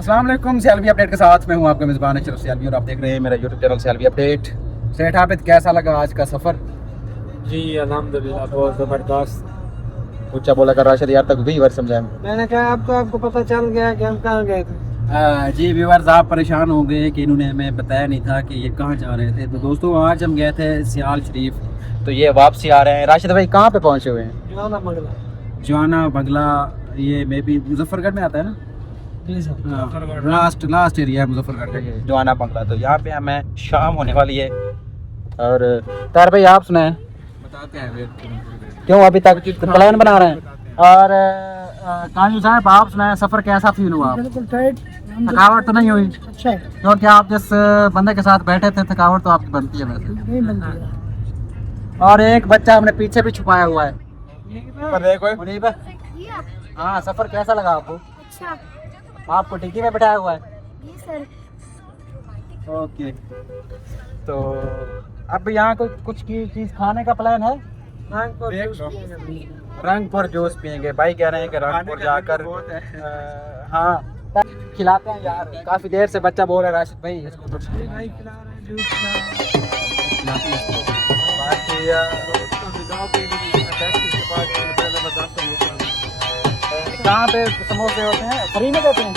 अस्सलाम वालेकुम, selfie update के साथ मैं हूं आपका मेज़बान अशरफ सेल्फी और आप देख रहे हैं मेरा यूट्यूब चैनल सेल्फी अपडेट। सेठ हाफिज, कैसा लगा आज का सफ़र? जी अल्हम्दुलिल्लाह बहुत ज़बरदस्त। ऊंचा बोला कर राशिद यार, तक भी बार समझाएं। मैंने कहा अब तो आपको पता चल गया कि हम कहाँ गए थे। जी व्यूअर्स, आप परेशान हो गए कि इन्होंने हमें बताया नहीं था कि ये कहाँ जा रहे थे। तो दोस्तों आज हम गए थे सियाल शरीफ, तो ये वापसी आ रहे हैं। राशिद भाई कहाँ पे पहुँचे हुए हैं? जवाना बंगला, ये मे बी मुजफ्फरगढ़ में आता है ना? लास्ट एरिया है मुजफ्फरगढ़ का ये जवाना बंगला। तो यहाँ पे हमें शाम होने वाली है। और तार भाई आप सुनाएं, बताते हैं क्यों अभी तक प्लान बना रहे हैं। और काजू साहब आप सुनाएं, सफ़र कैसा फील हुआ? थकावट तो नहीं हुई? अच्छा क्योंकि आप जिस बंदे के साथ बैठे थे थकावट तो आपकी बनती है वैसे। और एक बच्चा हमने पीछे भी छुपाया हुआ है। मुनीब, हाँ सफ़र कैसा लगा आपको? अच्छा आपको टिक्की में बैठाया हुआ है? जी सर। ओके, तो अब यहाँ को कुछ की चीज़ खाने का प्लान है? रंगपुर जूस पियेंगे। भाई कह रहे हैं कि रंगपुर जाकर हाँ खिलाते हैं यार। काफ़ी देर से बच्चा बोल रहा है राशिद भाई इसको कुछ कहाँ पे समोसे होते हैं? फ्री में देते हैं?